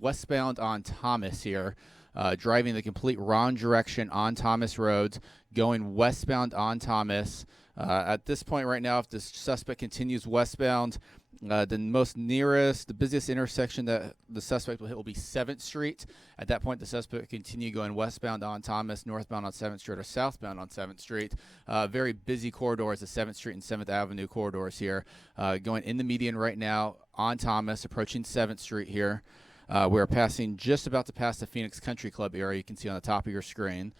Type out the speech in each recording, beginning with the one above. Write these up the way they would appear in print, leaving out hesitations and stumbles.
westbound on Thomas here, driving the complete wrong direction on Thomas Road, going westbound on Thomas. At this point right now, if this suspect continues westbound, the busiest intersection that the suspect will hit will be 7th Street. At that point, the suspect will continue going westbound on Thomas, northbound on 7th Street, or southbound on 7th Street. Very busy corridors, the 7th Street and 7th Avenue corridors here. Going in the median right now on Thomas, approaching 7th Street here. We're just about to pass the Phoenix Country Club area. You can see on the top of your screen.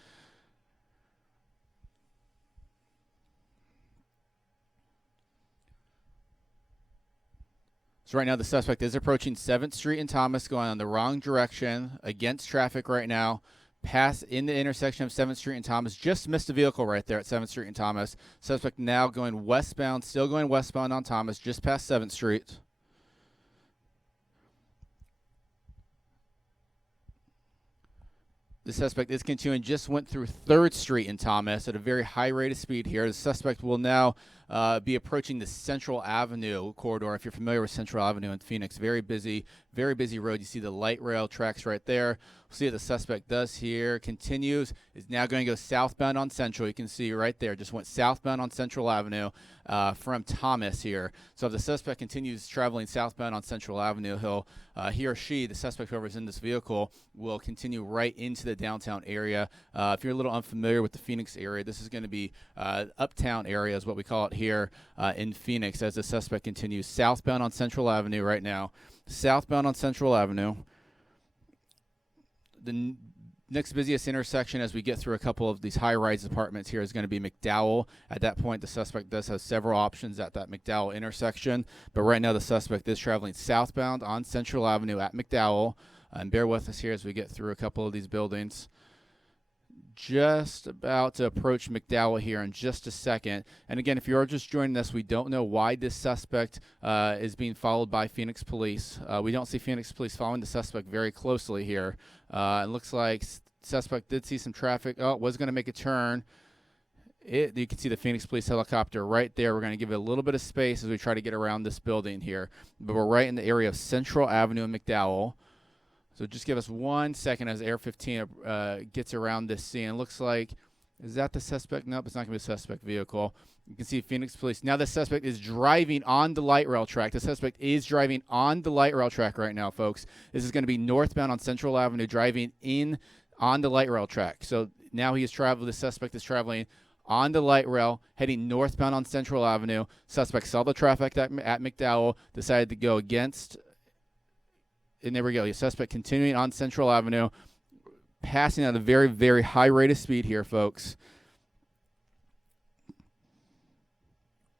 So right now the suspect is approaching 7th Street and Thomas, going on the wrong direction against traffic right now. Pass in the intersection of 7th Street and Thomas. Just missed a vehicle right there at 7th Street and Thomas. Suspect now going westbound, still going westbound on Thomas, just past 7th Street. The suspect is continuing, just went through 3rd Street in Thomas at a very high rate of speed here. The suspect will now be approaching the Central Avenue corridor. If you're familiar with Central Avenue in Phoenix, very busy road. You see the light rail tracks right there. We'll see what the suspect does here. Continues, is now going to go southbound on Central. You can see right there, just went southbound on Central Avenue from Thomas here. So if the suspect continues traveling southbound on Central Avenue, he or she, the suspect, whoever's in this vehicle, will continue right into the downtown area. If you're a little unfamiliar with the Phoenix area, this is going to be uptown area is what we call it here in Phoenix, as the suspect continues southbound on Central Avenue right now. Southbound on Central Avenue. The next busiest intersection as we get through a couple of these high-rise apartments here is going to be McDowell. At that point, the suspect does have several options at that McDowell intersection, but right now the suspect is traveling southbound on Central Avenue at McDowell. And bear with us here as we get through a couple of these buildings. Just about to approach McDowell here in just a second. And again, if you're just joining us, we don't know why this suspect is being followed by Phoenix police. We don't see Phoenix police following the suspect very closely here. It looks like suspect did see some traffic. Oh, was going to make a turn. You can see the Phoenix police helicopter right there. We're going to give it a little bit of space as we try to get around this building here. But we're right in the area of Central Avenue and McDowell. So just give us 1 second as Air 15 gets around this scene. It looks like, is that the suspect? Nope, it's not going to be a suspect vehicle. You can see Phoenix police. Now the suspect is driving on the light rail track. The suspect is driving on the light rail track right now, folks. This is going to be northbound on Central Avenue, driving in on the light rail track. So now the suspect is traveling on the light rail, heading northbound on Central Avenue. Suspect saw the traffic at McDowell, decided to go against. And there we go. The suspect continuing on Central Avenue, passing at a very, very high rate of speed here, folks.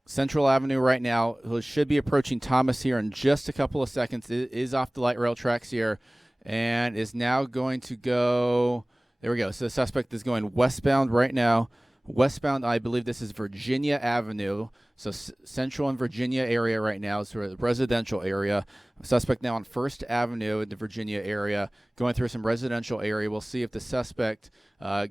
Central Avenue right now should be approaching Thomas here in just a couple of seconds. It is off the light rail tracks here and is now going to go. There we go. So the suspect is going westbound right now. Westbound, I believe this is Virginia Avenue. So Central and Virginia area right now is sort of the residential area. Suspect now on First Avenue in the Virginia area, going through some residential area. We'll see if the suspect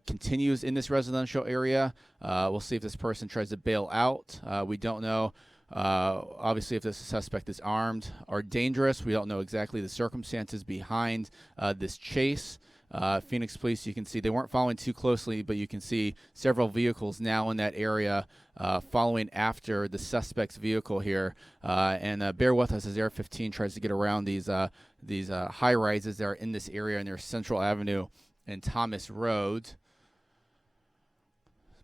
continues in this residential area. We'll see if this person tries to bail out. We don't know. Obviously, if this suspect is armed or dangerous, we don't know exactly the circumstances behind this chase. Phoenix police, you can see they weren't following too closely, but you can see several vehicles now in that area following after the suspect's vehicle here. And bear with us as Air 15 tries to get around these high rises that are in this area near Central Avenue and Thomas Road.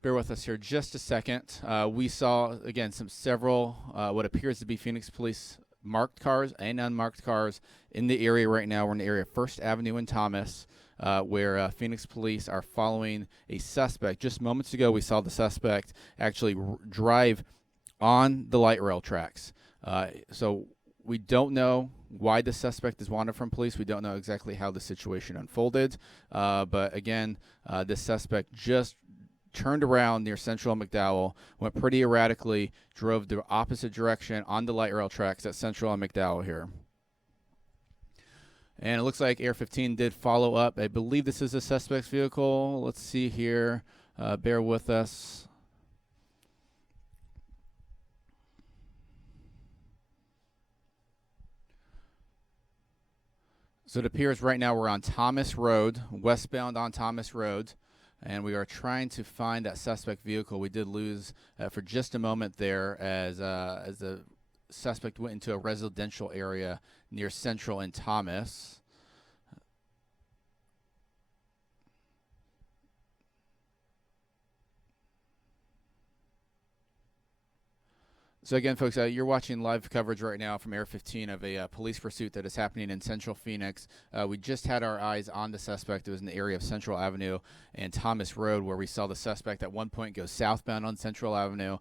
Bear with us here just a second. We saw, again, several what appears to be Phoenix police marked cars and unmarked cars in the area right now. We're in the area of First Avenue and Thomas, where Phoenix police are following a suspect. Just moments ago, we saw the suspect actually drive on the light rail tracks. So we don't know why the suspect is wanted from police. We don't know exactly how the situation unfolded. But again, this suspect just turned around near Central McDowell, went pretty erratically, drove the opposite direction on the light rail tracks at Central and McDowell here. And it looks like Air 15 did follow up. I believe this is a suspect's vehicle. Let's see here. Bear with us. So it appears right now we're on Thomas Road, westbound on Thomas Road, and we are trying to find that suspect vehicle. We did lose for just a moment there as the suspect went into a residential area near Central and Thomas. So again, folks, you're watching live coverage right now from Air 15 of a police pursuit that is happening in Central Phoenix. We just had our eyes on the suspect. It was in the area of Central Avenue and Thomas Road, where we saw the suspect at one point go southbound on Central Avenue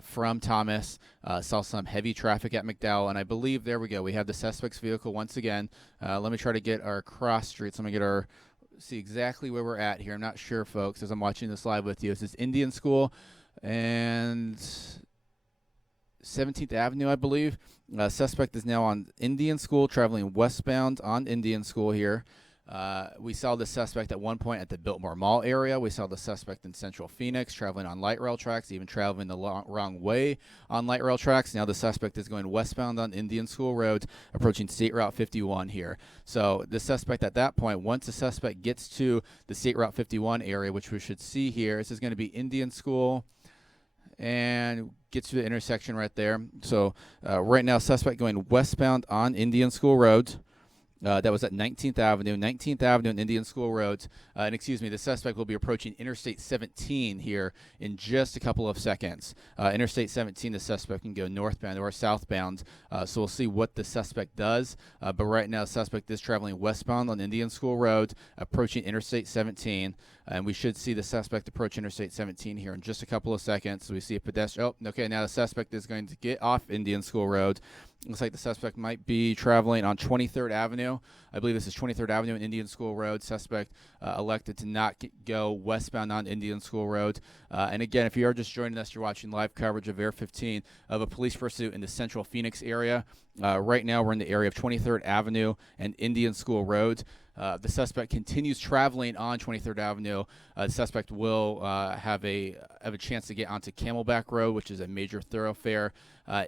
from Thomas. Saw some heavy traffic at McDowell, and I believe, there we go, we have the suspect's vehicle once again. Let me try to get our cross streets. Let me get our, see exactly where we're at here. I'm not sure, folks, as I'm watching this live with you. This is Indian School and 17th Avenue, I believe. Suspect is now on Indian School, traveling westbound on Indian School here. We saw the suspect at one point at the Biltmore Mall area. We saw the suspect in Central Phoenix traveling on light rail tracks, even traveling the wrong way on light rail tracks. Now the suspect is going westbound on Indian School Road, approaching State Route 51 here. So the suspect at that point, once the suspect gets to the State Route 51 area, which we should see here, this is going to be Indian School, and gets to the intersection right there. So right now, suspect going westbound on Indian School Road. That was at 19th Avenue and Indian School Road. And excuse me, the suspect will be approaching Interstate 17 here in just a couple of seconds. Interstate 17, the suspect can go northbound or southbound. So we'll see what the suspect does. But right now, the suspect is traveling westbound on Indian School Road, approaching Interstate 17. And we should see the suspect approach Interstate 17 here in just a couple of seconds. So we see a pedestrian. Oh, okay, now the suspect is going to get off Indian School Road. Looks like the suspect might be traveling on 23rd Avenue. I believe this is 23rd Avenue and Indian School Road. Suspect elected to not go westbound on Indian School Road. And again, if you are just joining us, you're watching live coverage of Air 15 of a police pursuit in the Central Phoenix area. Right now, we're in the area of 23rd Avenue and Indian School Road. The suspect continues traveling on 23rd Avenue. The suspect will have a chance to get onto Camelback Road, which is a major thoroughfare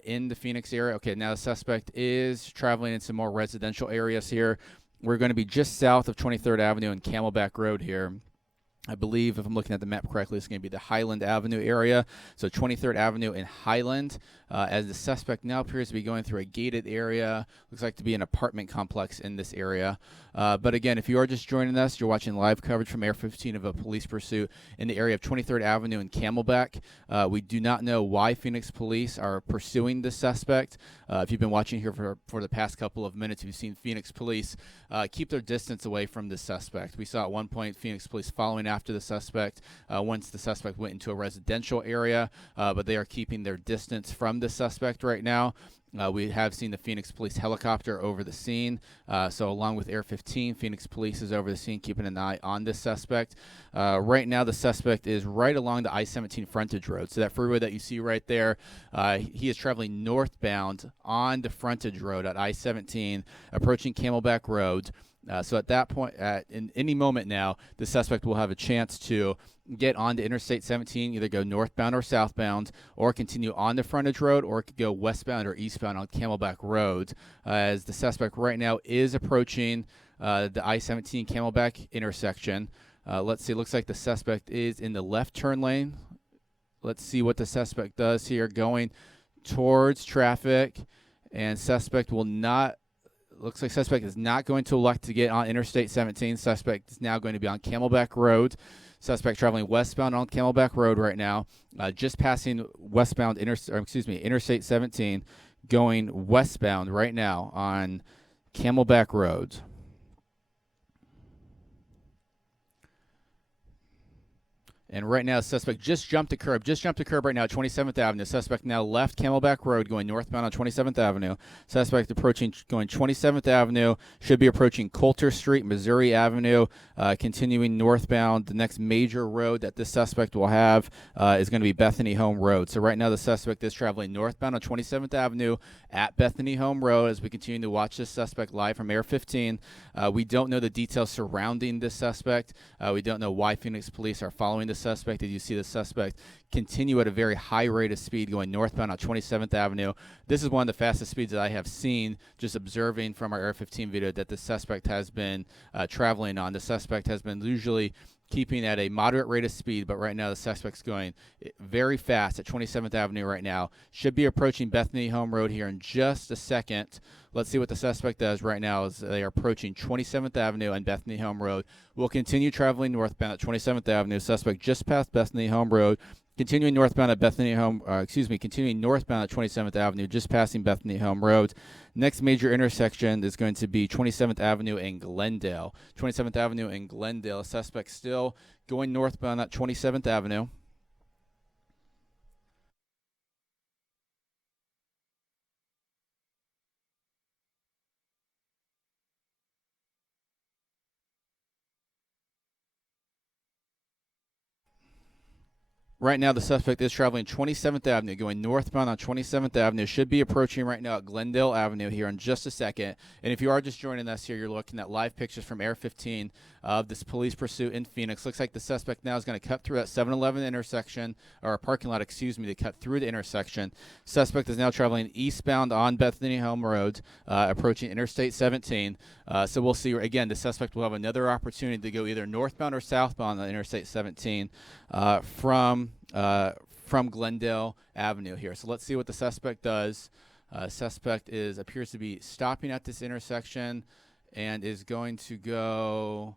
in the Phoenix area. Okay, now the suspect is traveling in some more residential areas here. We're going to be just south of 23rd Avenue and Camelback Road here. I believe, if I'm looking at the map correctly, it's going to be the Highland Avenue area. So 23rd Avenue and Highland, as the suspect now appears to be going through a gated area. Looks like to be an apartment complex in this area. But again, if you are just joining us, you're watching live coverage from Air 15 of a police pursuit in the area of 23rd Avenue and Camelback. We do not know why Phoenix police are pursuing the suspect. If you've been watching here for the past couple of minutes, you've seen Phoenix police keep their distance away from the suspect. We saw at one point Phoenix police following after the suspect once the suspect went into a residential area, but they are keeping their distance from the suspect right now. We have seen the Phoenix police helicopter over the scene. So along with Air 15, Phoenix police is over the scene keeping an eye on this suspect. Right now, the suspect is right along the I-17 Frontage Road. So that freeway that you see right there, he is traveling northbound on the Frontage Road at I-17, approaching Camelback Road. So at that point, in any moment now, the suspect will have a chance to get onto Interstate 17, either go northbound or southbound, or continue on the Frontage Road, or could go westbound or eastbound on Camelback Road. As the suspect right now is approaching the I-17 Camelback intersection. Let's see, looks like the suspect is in the left turn lane. Let's see what the suspect does here, going towards traffic, and suspect will not. Looks like suspect is not going to elect to get on Interstate 17. Suspect is now going to be on Camelback Road. Suspect traveling westbound on Camelback Road right now, just passing westbound Interstate 17, going westbound right now on Camelback Road. And right now, the suspect just jumped the curb right now at 27th Avenue. Suspect now left Camelback Road, going northbound on 27th Avenue. Suspect going 27th Avenue, should be approaching Coulter Street, Missouri Avenue, continuing northbound. The next major road that this suspect will have is going to be Bethany Home Road. So right now, the suspect is traveling northbound on 27th Avenue at Bethany Home Road as we continue to watch this suspect live from Air 15. We don't know the details surrounding this suspect. We don't know why Phoenix police are following this suspect as you see the suspect continue at a very high rate of speed going northbound on 27th Avenue. This is one of the fastest speeds that I have seen, just observing from our Air 15 video that the suspect has been traveling on. The suspect has been usually keeping at a moderate rate of speed, but right now the suspect's going very fast at 27th Avenue right now. Should be approaching Bethany Home Road here in just a second. Let's see what the suspect does right now as they are approaching 27th Avenue and Bethany Home Road. We'll continue traveling northbound at 27th Avenue. Suspect just past Bethany Home Road. Continuing northbound at continuing northbound at 27th Avenue, just passing Bethany Home Road. Next major intersection is going to be 27th Avenue and Glendale. 27th Avenue and Glendale. Suspect still going northbound at 27th Avenue. Right now, the suspect is traveling 27th Avenue, going northbound on 27th Avenue. Should be approaching right now at Glendale Avenue here in just a second. And if you are just joining us here, you're looking at live pictures from Air 15 of this police pursuit in Phoenix. Looks like the suspect now is going to cut through that 7-Eleven intersection, or a parking lot, to cut through the intersection. Suspect is now traveling eastbound on Bethany Home Road, approaching Interstate 17. So we'll see. Again, the suspect will have another opportunity to go either northbound or southbound on Interstate 17 from Glendale Avenue here. So let's see what the suspect does. Suspect appears to be stopping at this intersection and is going to go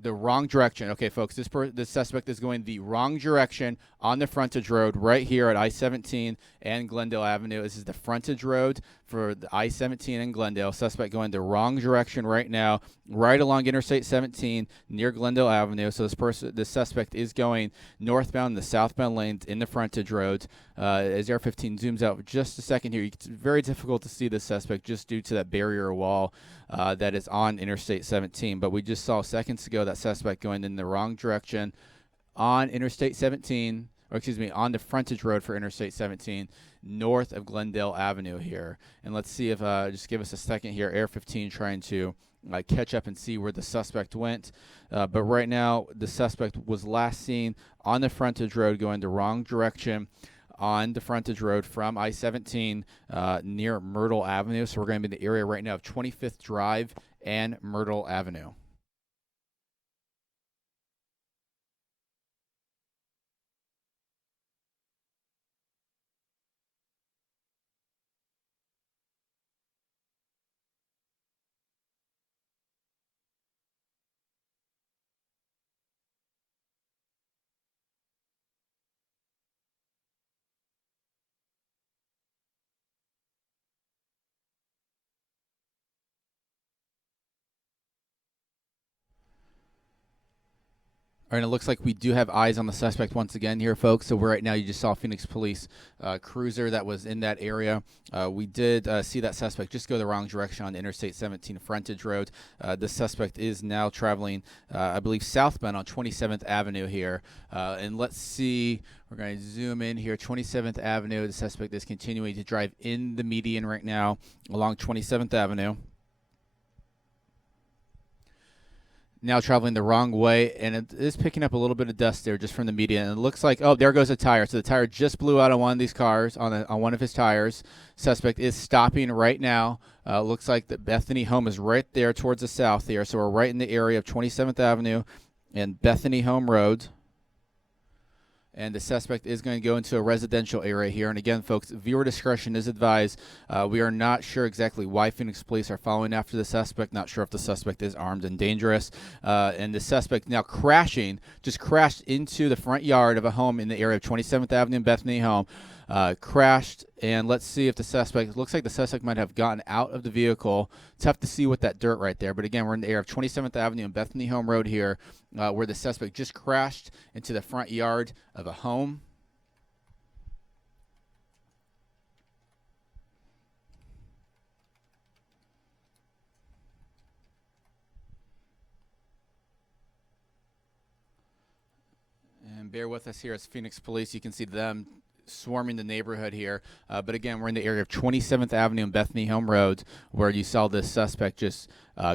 the wrong direction. Okay, folks, this suspect is going the wrong direction on the frontage road right here at I-17 and Glendale Avenue. This is the frontage road for the I-17 and Glendale. Suspect going the wrong direction right now, right along Interstate 17 near Glendale Avenue. So this suspect is going northbound in the southbound lanes in the frontage road. As Air 15 zooms out for just a second here, it's very difficult to see the suspect just due to that barrier wall that is on Interstate 17. But we just saw seconds ago that suspect going in the wrong direction on Interstate 17, on the frontage road for Interstate 17, north of Glendale Avenue here. And let's see if, just give us a second here, Air 15 trying to catch up and see where the suspect went. But right now, the suspect was last seen on the frontage road going the wrong direction on the frontage road from I-17 near Myrtle Avenue. So we're going to be in the area right now of 25th Drive and Myrtle Avenue. All right, it looks like we do have eyes on the suspect once again here, folks. So right now you just saw Phoenix Police cruiser that was in that area. We did see that suspect just go the wrong direction on Interstate 17 frontage road. The suspect is now traveling, I believe, southbound on 27th Avenue here. And let's see, we're going to zoom in here, 27th Avenue. The suspect is continuing to drive in the median right now along 27th Avenue. Now traveling the wrong way, and it is picking up a little bit of dust there just from the median. And it looks like, oh, there goes a tire. So the tire just blew out on one of these cars, on one of his tires. Suspect is stopping right now. Looks like the Bethany home is right there towards the south here. So we're right in the area of 27th Avenue and Bethany Home Road. And the suspect is going to go into a residential area here. And again, folks, viewer discretion is advised. We are not sure exactly why Phoenix Police are following after the suspect. Not sure if the suspect is armed and dangerous. And the suspect now just crashed into the front yard of a home in the area of 27th Avenue and Bethany Home. Crashed, and let's see if the suspect, looks like the suspect might have gotten out of the vehicle. Tough to see with that dirt right there, but again, we're in the area of 27th Avenue and Bethany Home Road here, where the suspect just crashed into the front yard of a home. And bear with us here as Phoenix Police. You can see them swarming the neighborhood here. But again, we're in the area of 27th Avenue and Bethany Home Road, where you saw this suspect just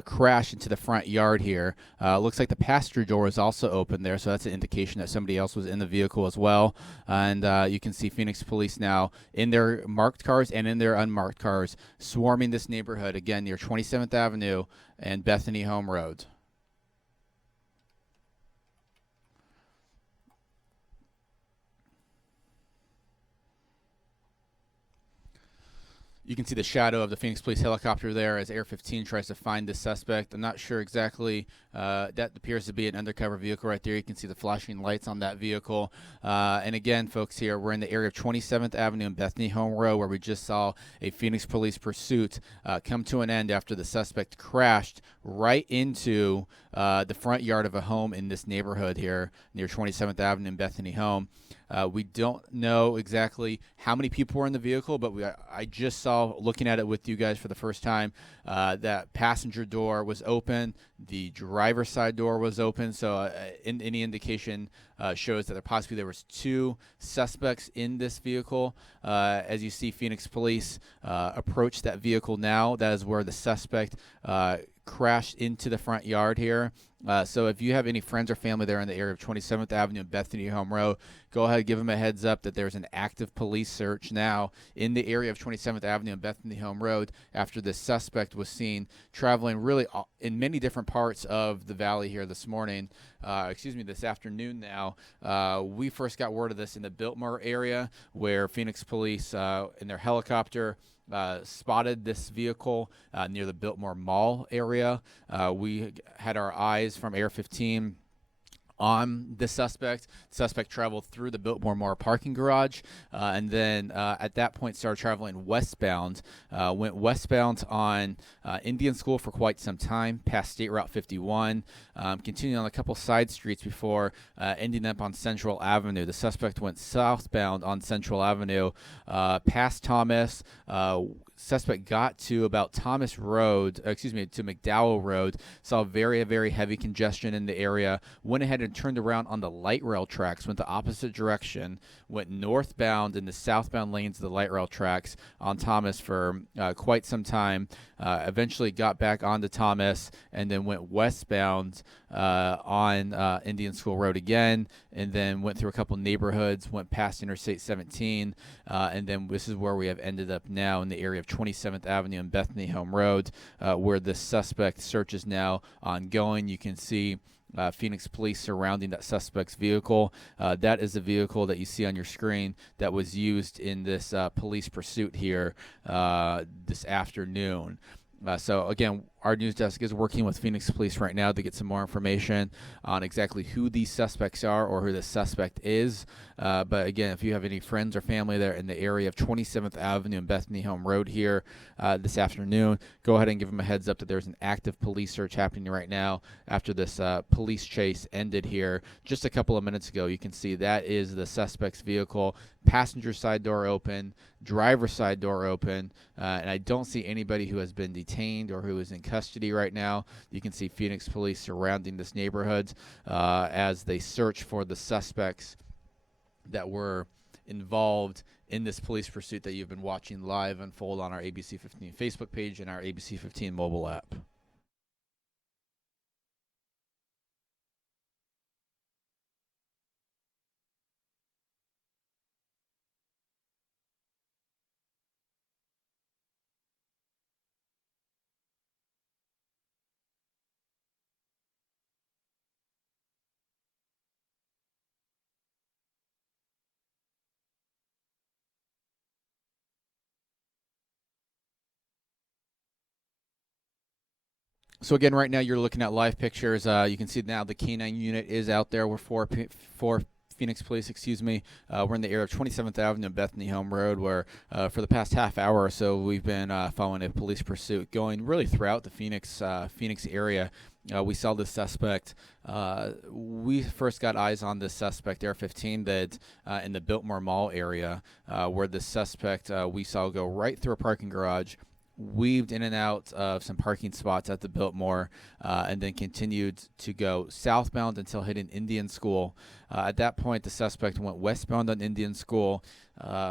crash into the front yard here. Looks like the passenger door is also open there, so that's an indication that somebody else was in the vehicle as well. And you can see Phoenix police now in their marked cars and in their unmarked cars swarming this neighborhood, again, near 27th Avenue and Bethany Home Road. You can see the shadow of the Phoenix Police helicopter there as Air 15 tries to find the suspect. I'm not sure exactly. That appears to be an undercover vehicle right there. You can see the flashing lights on that vehicle. And again, folks, here we're in the area of 27th Avenue and Bethany Home Road, where we just saw a Phoenix Police pursuit come to an end after the suspect crashed right into the front yard of a home in this neighborhood here near 27th Avenue and Bethany Home. We don't know exactly how many people were in the vehicle, but I just saw, looking at it with you guys for the first time, that passenger door was open, the driver's side door was open, so any indication shows that possibly there was two suspects in this vehicle. As you see, Phoenix police approach that vehicle now. That is where the suspect crashed into the front yard here. So if you have any friends or family there in the area of 27th Avenue and Bethany Home Road, go ahead and give them a heads up that there's an active police search now in the area of 27th Avenue and Bethany Home Road after the suspect was seen traveling really in many different parts of the valley here this morning. This afternoon now. We first got word of this in the Biltmore area, where Phoenix police in their helicopter spotted this vehicle near the Biltmore Mall area. We had our eyes from Air 15 on the suspect. The suspect traveled through the Biltmore Mall parking garage, and then at that point started traveling westbound. Went westbound on Indian School for quite some time, past State Route 51, continuing on a couple side streets before ending up on Central Avenue. The suspect went southbound on Central Avenue, past Thomas. Suspect got to about to McDowell Road, saw very, very heavy congestion in the area, went ahead and turned around on the light rail tracks, went the opposite direction, went northbound in the southbound lanes of the light rail tracks on Thomas for quite some time, eventually got back onto Thomas, and then went westbound on Indian School Road again, and then went through a couple neighborhoods, went past Interstate 17, and then this is where we have ended up now in the area of 27th Avenue and Bethany Home Road, where the suspect search is now ongoing. You can see Phoenix police surrounding that suspect's vehicle. That is the vehicle that you see on your screen that was used in this police pursuit here this afternoon. So again, our news desk is working with Phoenix police right now to get some more information on exactly who these suspects are or who the suspect is. But again, if you have any friends or family there in the area of 27th Avenue and Bethany Home Road here this afternoon, go ahead and give them a heads up that there's an active police search happening right now after this police chase ended here just a couple of minutes ago. You can see that is the suspect's vehicle, passenger side door open, driver's side door open, and I don't see anybody who has been detained or who is in custody right now. You can see Phoenix police surrounding this neighborhood as they search for the suspects that were involved in this police pursuit that you've been watching live unfold on our ABC 15 Facebook page and our ABC 15 mobile app. So again, right now you're looking at live pictures. You can see now the K9 unit is out there. We're four Phoenix police, we're in the area of 27th Avenue and Bethany Home Road, where for the past half hour or so we've been following a police pursuit going really throughout the Phoenix area. We saw the suspect. We first got eyes on this suspect, Air 15, that in the Biltmore Mall area, where the suspect we saw go right through a parking garage, weaved in and out of some parking spots at the Biltmore, and then continued to go southbound until hitting Indian School. At that point, the suspect went westbound on Indian School,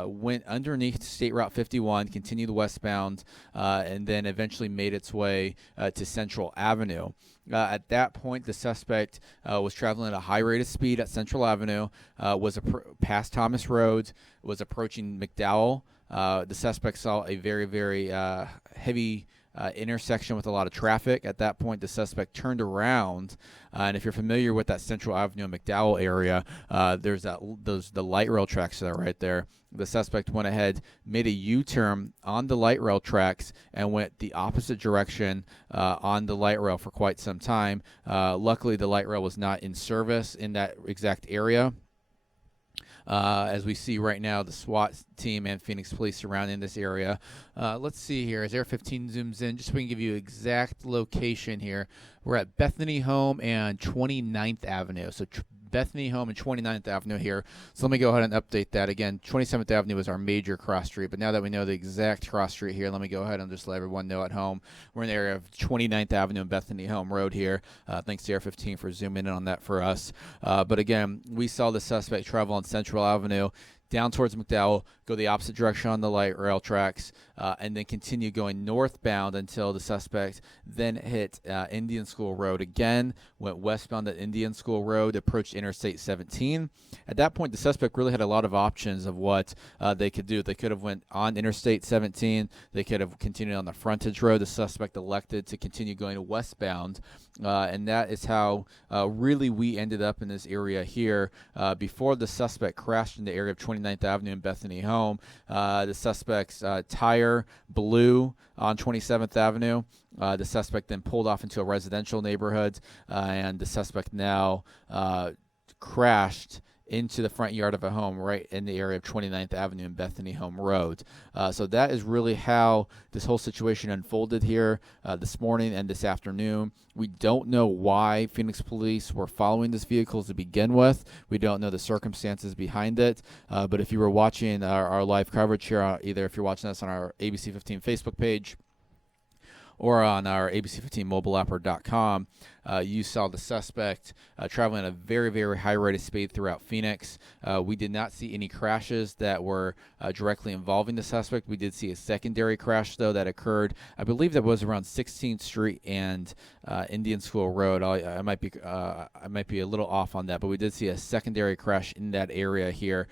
went underneath State Route 51, continued westbound, and then eventually made its way to Central Avenue. At that point, the suspect was traveling at a high rate of speed at Central Avenue, was past Thomas Road, was approaching McDowell. The suspect saw a very, very heavy intersection with a lot of traffic. At that point, the suspect turned around, and if you're familiar with that Central Avenue and McDowell area, there's the light rail tracks that are right there. The suspect went ahead, made a U-turn on the light rail tracks, and went the opposite direction on the light rail for quite some time. Luckily, the light rail was not in service in that exact area. As we see right now, the SWAT team and Phoenix Police surrounding this area. Let's see here. As Air 15 zooms in, just so we can give you exact location here. We're at Bethany Home and 29th Avenue. So Bethany Home and 29th Avenue here. So let me go ahead and update that again. 27th Avenue was our major cross street, but now that we know the exact cross street here, let me go ahead and just let everyone know at home. We're in the area of 29th Avenue and Bethany Home Road here. Thanks to Air 15 for zooming in on that for us. But again, we saw the suspect travel on Central Avenue down towards McDowell, go the opposite direction on the light rail tracks, and then continue going northbound until the suspect then hit Indian School Road again, went westbound at Indian School Road, approached Interstate 17. At that point, the suspect really had a lot of options of what they could do. They could have went on Interstate 17. They could have continued on the Frontage Road. The suspect elected to continue going westbound, and that is how really we ended up in this area here. Before the suspect crashed in the area of 29th Avenue and Bethany Home, the suspect's tire blew on 27th Avenue. The suspect then pulled off into a residential neighborhood, and the suspect now crashed into the front yard of a home right in the area of 29th Avenue and Bethany Home Road. So that is really how this whole situation unfolded here this morning and this afternoon. We don't know why Phoenix Police were following this vehicle to begin with. We don't know the circumstances behind it. But if you were watching our live coverage here, either if you're watching us on our ABC 15 Facebook page or on our ABC15 mobile app or .com, you saw the suspect traveling at a very, very high rate of speed throughout Phoenix. We did not see any crashes that were directly involving the suspect. We did see a secondary crash, though, that occurred. I believe that was around 16th Street and Indian School Road. I might be a little off on that, but we did see a secondary crash in that area here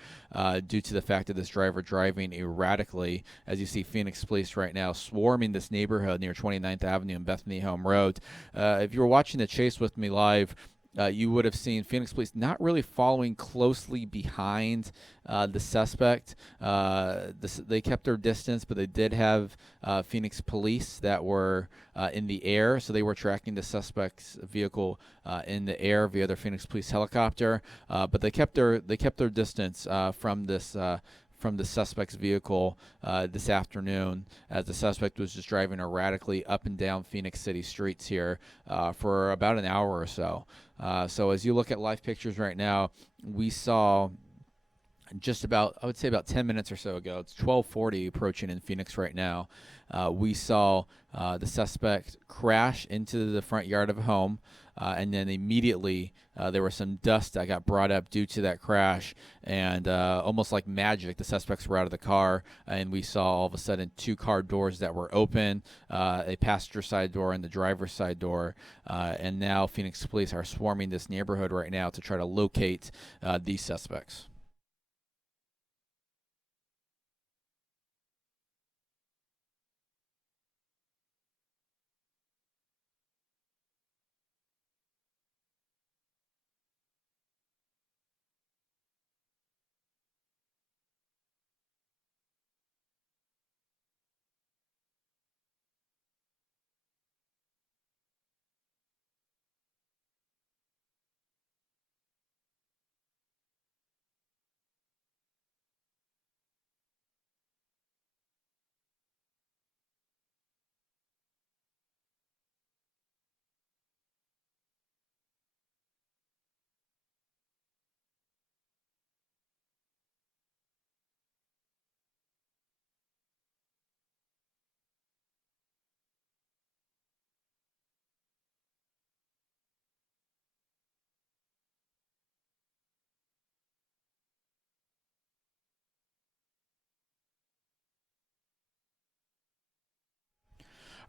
due to the fact of this driver driving erratically. As you see, Phoenix Police right now swarming this neighborhood near 29th Avenue and Bethany Home Road. If you were watching the chase with me live, you would have seen Phoenix Police not really following closely behind the suspect. They kept their distance, but they did have Phoenix Police that were in the air, so they were tracking the suspect's vehicle in the air via their Phoenix Police helicopter. But they kept their distance from the suspect's vehicle this afternoon, as the suspect was just driving erratically up and down Phoenix City streets here for about an hour or so. So as you look at live pictures right now, we saw just about, I would say about 10 minutes or so ago, it's 12:40 approaching in Phoenix right now, we saw the suspect crash into the front yard of a home, and then immediately there was some dust that got brought up due to that crash, and almost like magic, the suspects were out of the car, and we saw all of a sudden two car doors that were open, a passenger side door and the driver's side door, and now Phoenix Police are swarming this neighborhood right now to try to locate these suspects.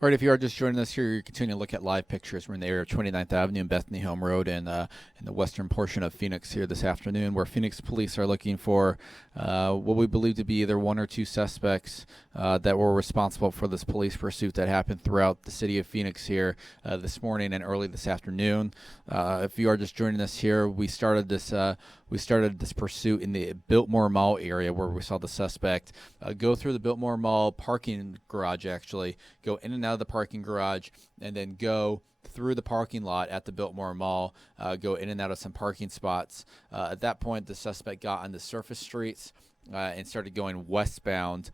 All right, if you are just joining us here, you're continuing to look at live pictures. We're in the area of 29th Avenue and Bethany Home Road and in the western portion of Phoenix here this afternoon, where Phoenix police are looking for what we believe to be either one or two suspects that were responsible for this police pursuit that happened throughout the city of Phoenix here this morning and early this afternoon. If you are just joining us here, we started this pursuit in the Biltmore Mall area where we saw the suspect go through the Biltmore Mall parking garage, actually go in and out of the parking garage, and then go through the parking lot at the Biltmore Mall, go in and out of some parking spots. At that point, the suspect got on the surface streets and started going westbound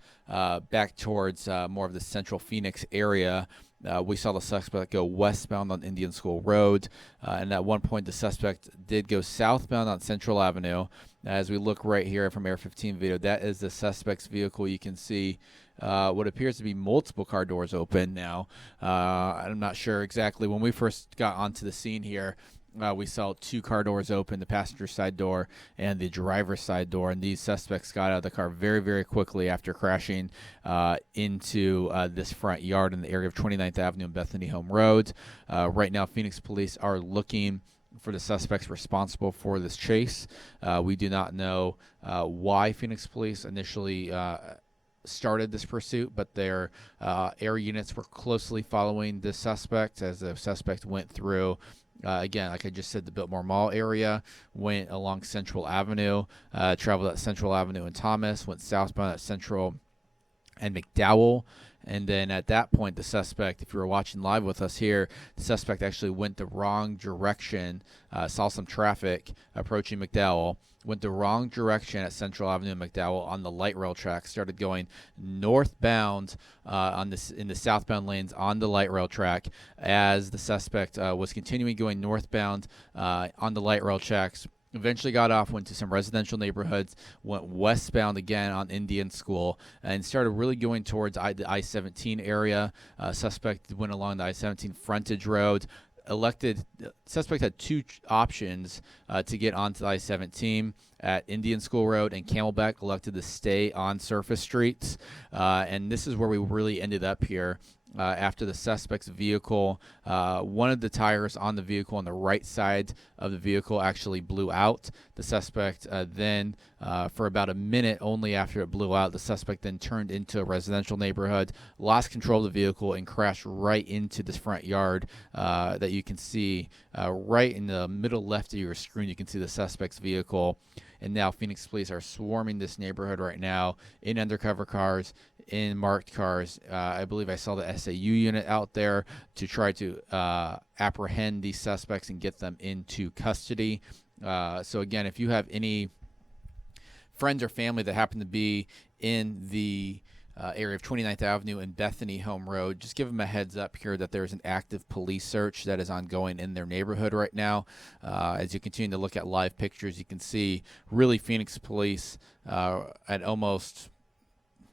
back towards more of the central Phoenix area. We saw the suspect go westbound on Indian School Road, and at one point the suspect did go southbound on Central Avenue. As we look right here from Air 15 video, that is the suspect's vehicle. You can see what appears to be multiple car doors open now. I'm not sure exactly. When we first got onto the scene here, we saw two car doors open, the passenger side door and the driver's side door, and these suspects got out of the car very, very quickly after crashing into this front yard in the area of 29th Avenue and Bethany Home Road. Right now, Phoenix police are looking for the suspects responsible for this chase. We do not know why Phoenix police initially started this pursuit, but their air units were closely following the suspect as the suspect went through again, like I just said, the Biltmore Mall area, went along Central Avenue, traveled at Central Avenue and Thomas, went southbound at Central and McDowell. And then at that point, the suspect, if you were watching live with us here, the suspect actually went the wrong direction, saw some traffic approaching McDowell, went the wrong direction at Central Avenue and McDowell on the light rail track, started going northbound in the southbound lanes on the light rail track as the suspect was continuing going northbound on the light rail tracks. Eventually got off, went to some residential neighborhoods, went westbound again on Indian School, and started really going towards the I-17 area. Suspect went along the I-17 frontage road. Suspect had two options to get onto the I-17 at Indian School Road and Camelback. Elected to stay on surface streets, and this is where we really ended up here. After the suspect's vehicle, one of the tires on the vehicle on the right side of the vehicle actually blew out. The suspect then, for about a minute only after it blew out, the suspect then turned into a residential neighborhood, lost control of the vehicle, and crashed right into this front yard that you can see right in the middle left of your screen. You can see the suspect's vehicle. And now Phoenix police are swarming this neighborhood right now in undercover cars, in marked cars. I believe I saw the SAU unit out there to try to apprehend these suspects and get them into custody. So again, if you have any friends or family that happen to be in the area of 29th Avenue and Bethany Home Road, just give them a heads up here that there's an active police search that is ongoing in their neighborhood right now. As you continue to look at live pictures, you can see really Phoenix police at almost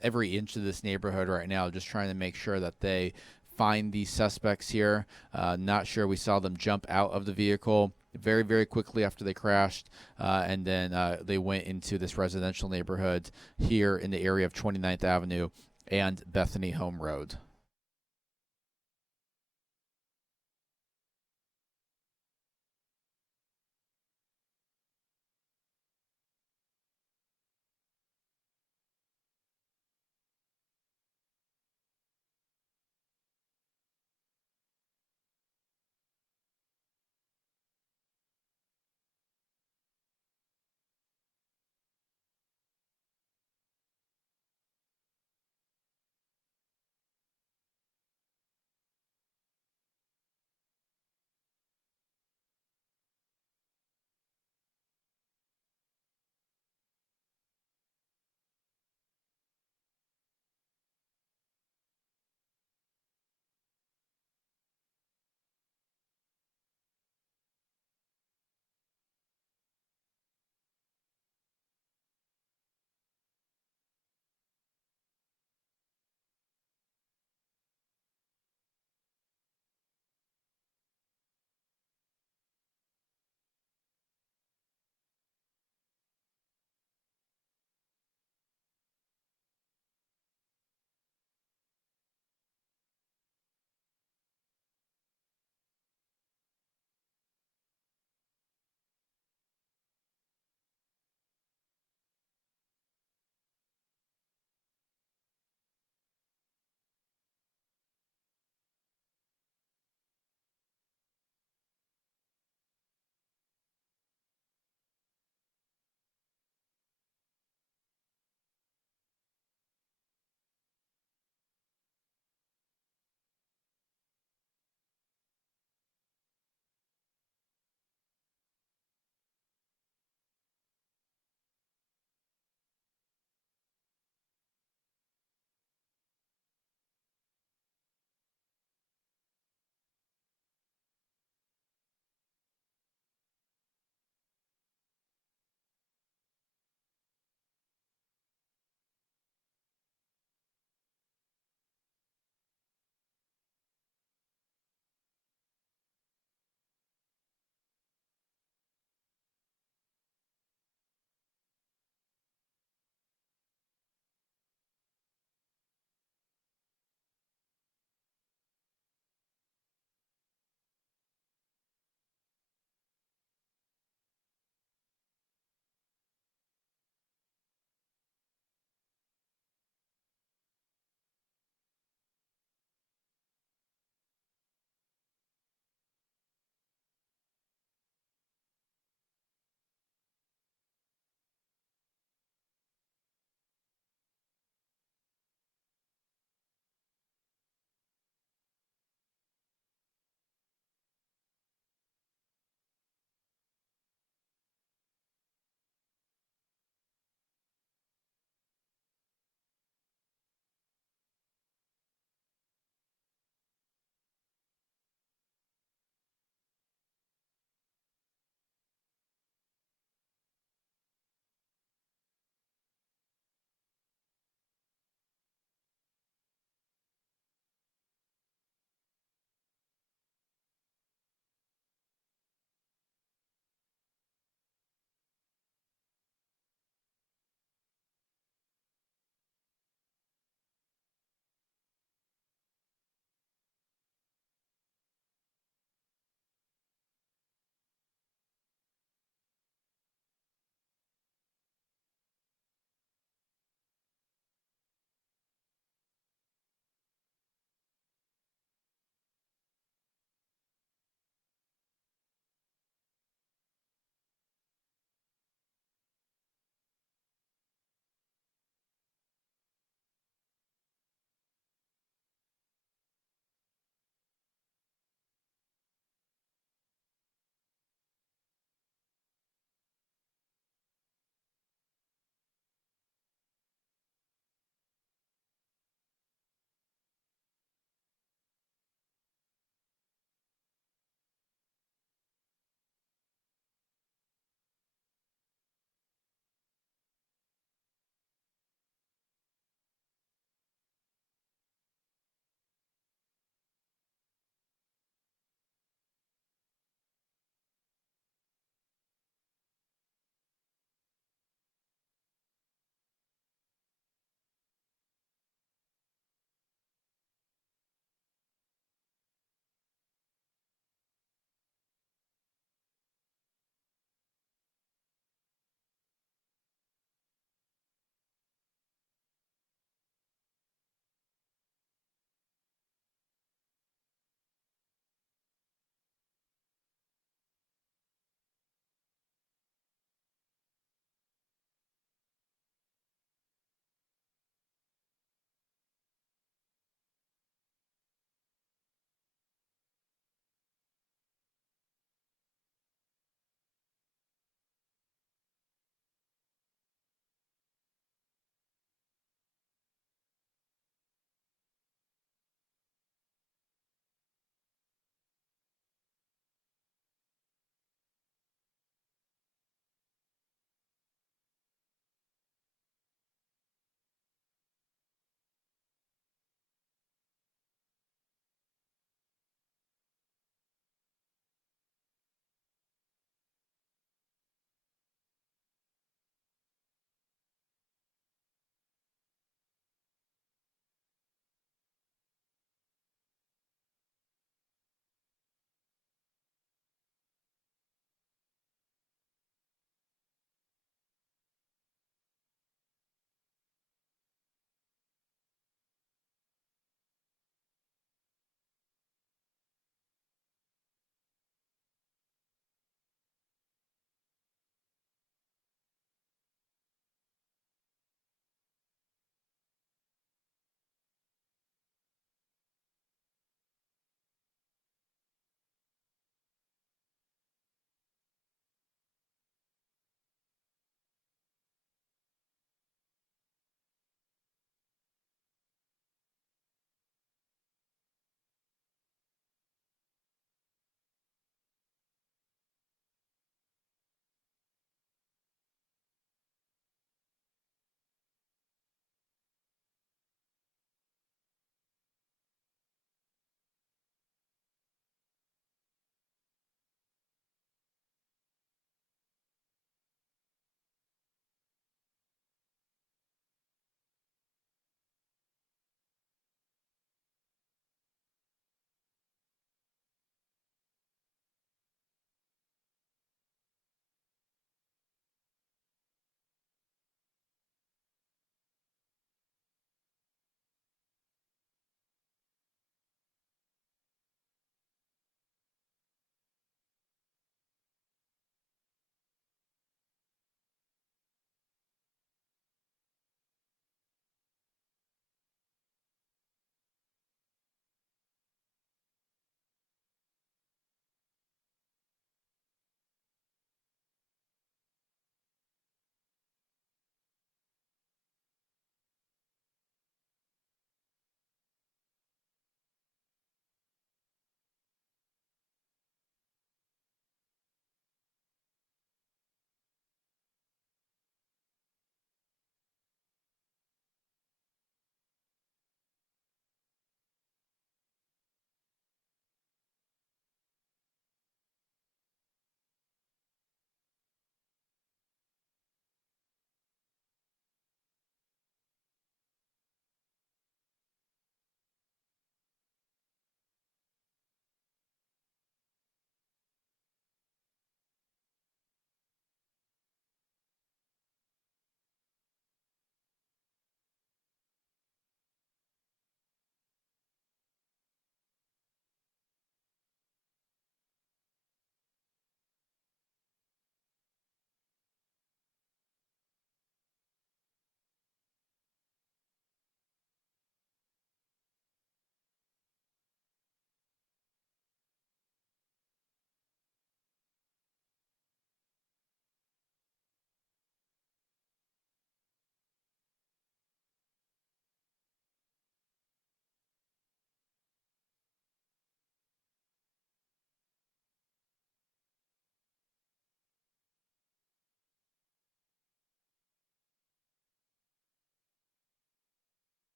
every inch of this neighborhood right now, just trying to make sure that they find these suspects here. Not sure we saw them jump out of the vehicle very, very quickly after they crashed, and then they went into this residential neighborhood here in the area of 29th Avenue and Bethany Home Road.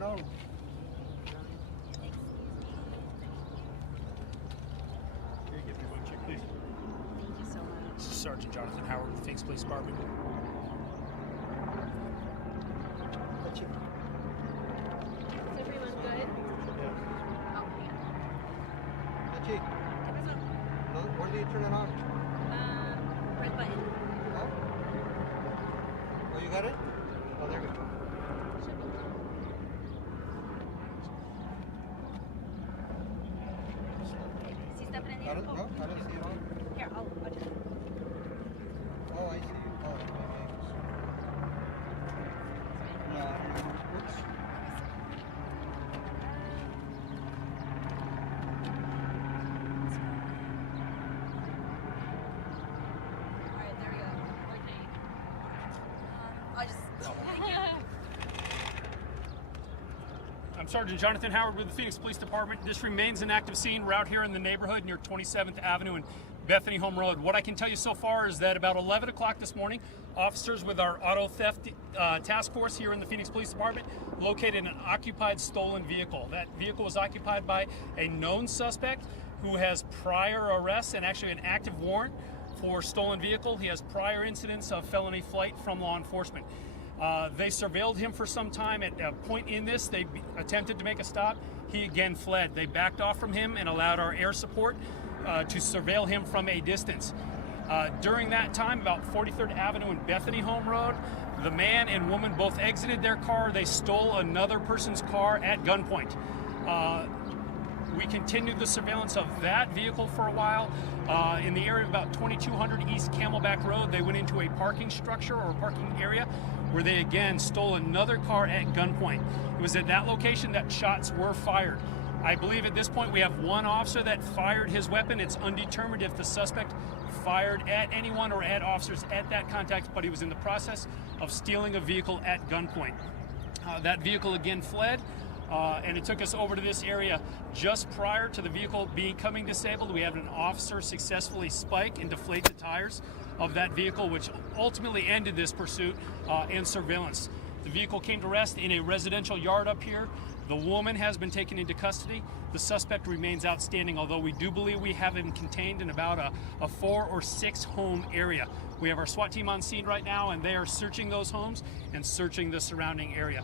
turn on. Here, give me one check, please. Thank you so much. This is Sergeant Jonathan Howard with the Phoenix Police Department. That's it. Is everyone good? Yeah. Okay. That's it. When do you turn it on? Red button. Oh. Oh, you got it? Oh, there we go. Si está prendido. I don't know. I don't see it on. Here, I'll just. Oh, I see. Oh, oops. Alright, there we go. Okay. I'll just. Thank you. I'm Sergeant Jonathan Howard with the Phoenix Police Department. This remains an active scene. We're out here in the neighborhood near 27th Avenue and Bethany Home Road. What I can tell you so far is that about 11 o'clock this morning, officers with our auto theft task force here in the Phoenix Police Department located an occupied stolen vehicle. That vehicle was occupied by a known suspect who has prior arrests and actually an active warrant for stolen vehicle. He has prior incidents of felony flight from law enforcement. They surveilled him for some time. At a point in this, they attempted to make a stop. He again fled. They backed off from him and allowed our air support to surveil him from a distance. During that time, about 43rd Avenue and Bethany Home Road, the man and woman both exited their car. They stole another person's car at gunpoint. We continued the surveillance of that vehicle for a while. In the area of about 2200 East Camelback Road, they went into a parking structure or parking area where they again stole another car at gunpoint. It was at that location that shots were fired. I believe at this point we have one officer that fired his weapon. It's undetermined if the suspect fired at anyone or at officers at that contact, but he was in the process of stealing a vehicle at gunpoint. That vehicle again fled. And it took us over to this area just prior to the vehicle becoming disabled. We had an officer successfully spike and deflate the tires of that vehicle, which ultimately ended this pursuit and surveillance. The vehicle came to rest in a residential yard up here. The woman has been taken into custody. The suspect remains outstanding, although we do believe we have him contained in about a 4 or 6 home area. We have our SWAT team on scene right now, and they are searching those homes and searching the surrounding area.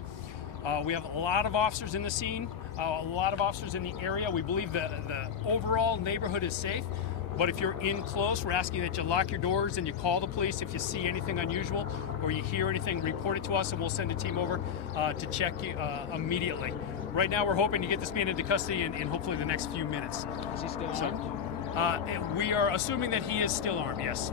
We have a lot of officers in the scene, a lot of officers in the area. We believe the overall neighborhood is safe, but if you're in close, we're asking that you lock your doors and you call the police if you see anything unusual or you hear anything, report it to us and we'll send a team over to check you immediately. Right now we're hoping to get this man into custody in hopefully the next few minutes. Is he still armed? We are assuming that he is still armed, yes.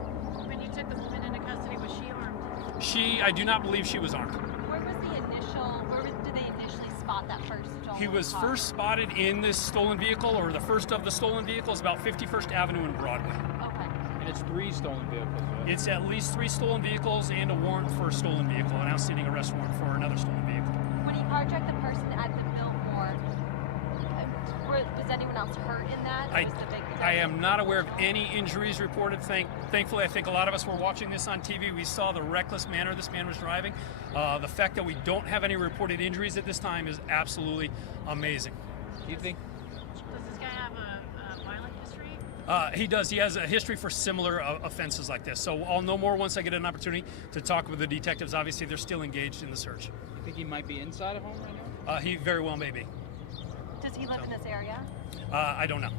When you took the woman into custody, was she armed? I do not believe she was armed. Where did they initially spot that first stolen He was car? first spotted in this stolen vehicle, or the first of the stolen vehicles, about 51st Avenue and Broadway. Okay. And it's 3 stolen vehicles, right? It's at least 3 stolen vehicles and a warrant for a stolen vehicle, an outstanding arrest warrant for another stolen vehicle. When he carjacked the person at the Biltmore, was anyone else hurt in that? Or was the big I am not aware of any injuries reported. Thankfully, I think a lot of us were watching this on TV. We saw the reckless manner this man was driving. The fact that we don't have any reported injuries at this time is absolutely amazing. Do you think? Does this guy have a violent history? He does. He has a history for similar offenses like this. So I'll know more once I get an opportunity to talk with the detectives. Obviously, they're still engaged in the search. You think he might be inside a home right now? He very well may be. Does he live in this area? I don't know.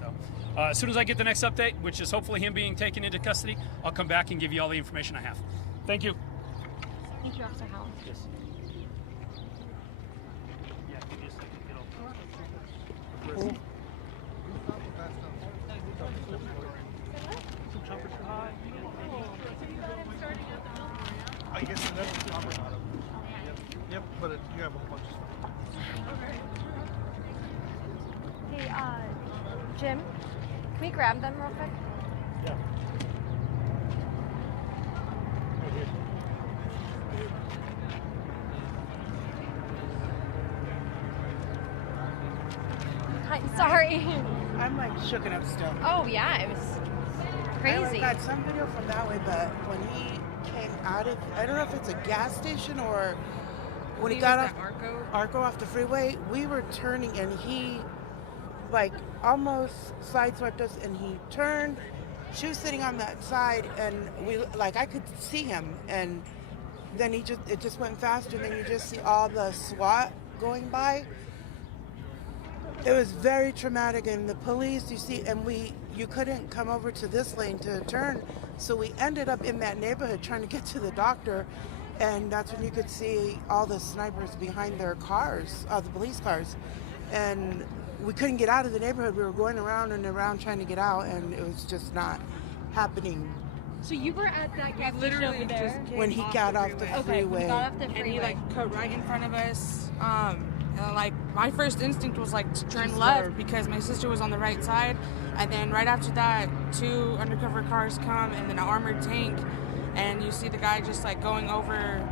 So, as soon as I get the next update, which is hopefully him being taken into custody, I'll come back and give you all the information I have. Thank you. Thank you, Officer Howell. Yes. Yeah, give me a second. Get over. I guess that's the number. Yep, but you have a bunch of stuff. Hey, Jim, can we grab them real quick? Yeah. Hi, sorry. I'm like shooken up still. Oh yeah, it was crazy. I got some video from that way, but when he came out of, I don't know if it's a gas station or when he He got was off at Arco off the freeway, we were turning and he like almost sideswiped us and he turned. She was sitting on that side and I could see him, and then it just went faster, and then you just see all the SWAT going by. It was very traumatic, and the police, you see, and you couldn't come over to this lane to turn, so we ended up in that neighborhood trying to get to the doctor, and that's when you could see all the snipers behind their cars, the police cars, and we couldn't get out of the neighborhood. We were going around and around trying to get out, and it was just not happening. So you were at that gas station literally over there? just came When he off got the off the freeway. Okay, when freeway. you got off the freeway. And he like cut right in front of us. And like my first instinct was like to turn left because my sister was on the right side. And then right after that, 2 undercover cars come and then an armored tank. And you see the guy just like going over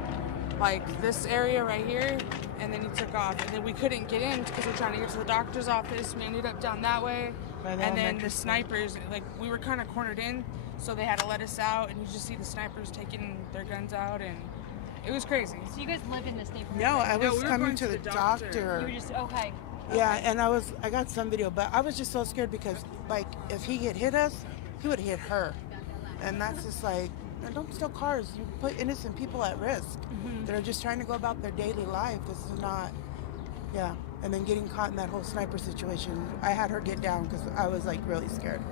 like this area right here. And then he took off. And then we couldn't get in because we're trying to get to the doctor's office. We ended up down that way. And then elementary the snipers, like we were kind of cornered in. So they had to let us out. And you just see the snipers taking their guns out. And it was crazy. So you guys live in this neighborhood? No, I No, was we were coming going to to the the doctor. doctor. You were just, okay. Yeah, and I got some video, but I was just so scared because, like, if he had hit us, he would have hit her. And that's just like, no, don't steal cars. You put innocent people at risk. that are just trying to go about their daily life. This is not, yeah. And then getting caught in that whole sniper situation, I had her get down because I was like really scared.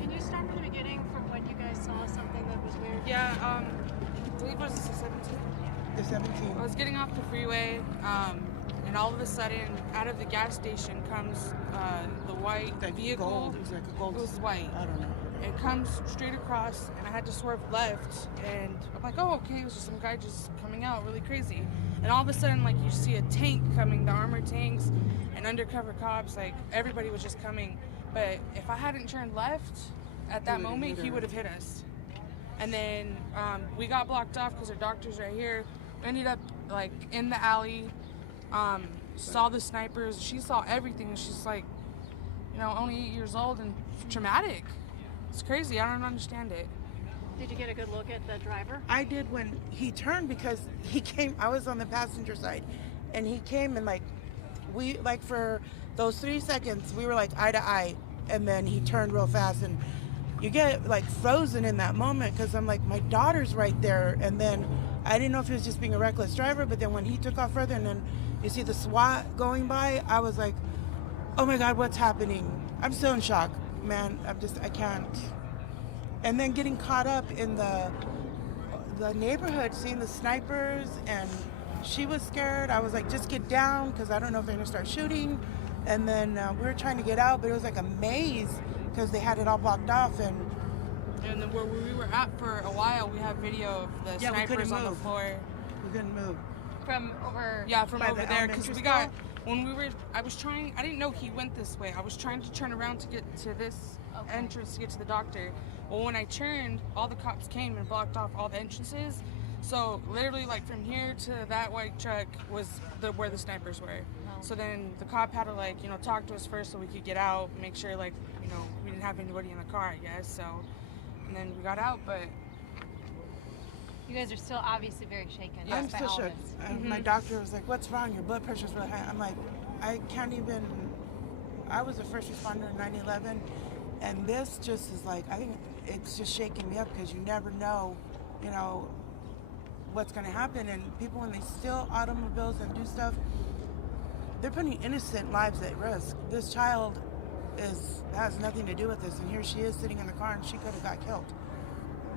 Can you start from the beginning from when you guys saw something that was weird? Yeah, I believe it was the 17th. The 17. I was getting off the freeway, and all of a sudden, out of the gas station comes the white Like vehicle. gold. It was like a gold. It was white. I don't know. It comes straight across, and I had to swerve left, and I'm like, oh, okay, it was just some guy just coming out really crazy. And all of a sudden, like, you see a tank coming, the armored tanks, and undercover cops, like, everybody was just coming. But if I hadn't turned left at that moment, he would have hit us. And then we got blocked off because our doctor's right here. We ended up, like, in the alley, saw the snipers. She saw everything. She's, like, you know, only 8 years old and traumatic. It's crazy. I don't understand it. Did you get a good look at the driver? I did when he turned because he came. I was on the passenger side, and he came and we for those 3 seconds we were like eye to eye, and then he turned real fast, and you get like frozen in that moment because I'm like, my daughter's right there, and then I didn't know if he was just being a reckless driver, but then when he took off further, and then you see the SWAT going by, I was like, oh my God, what's happening? I'm still in shock, man. I can't. And then getting caught up in the neighborhood, seeing the snipers, and she was scared. I was like, just get down, because I don't know if they're going to start shooting. And then we were trying to get out, but it was like a maze, because they had it all blocked off. And then where we were at for a while, we have video of the Yeah, we couldn't snipers on the move. floor. we couldn't move. From over. Yeah, from By over the there, because elementary we got, school? when we were, I didn't know he went this way. I was trying to turn around to get to this entrance to get to the doctor. Well, when I turned, all the cops came and blocked off all the entrances. So literally, like, from here to that white truck was where the snipers were. So then the cop had to, like, you know, talk to us first so we could get out, make sure, like, you know, we didn't have anybody in the car, I guess. So, and then we got out, but You guys are still obviously very shaken. I'm by still all shook. this. My doctor was like, what's wrong? Your blood pressure's really high. I'm like, I can't even. I was a first responder in 9/11, and this just is like, I think it's just shaking me up because you never know, you know, what's going to happen. And people, when they steal automobiles and do stuff, they're putting innocent lives at risk. This child has nothing to do with this, and here she is sitting in the car, and she could have got killed.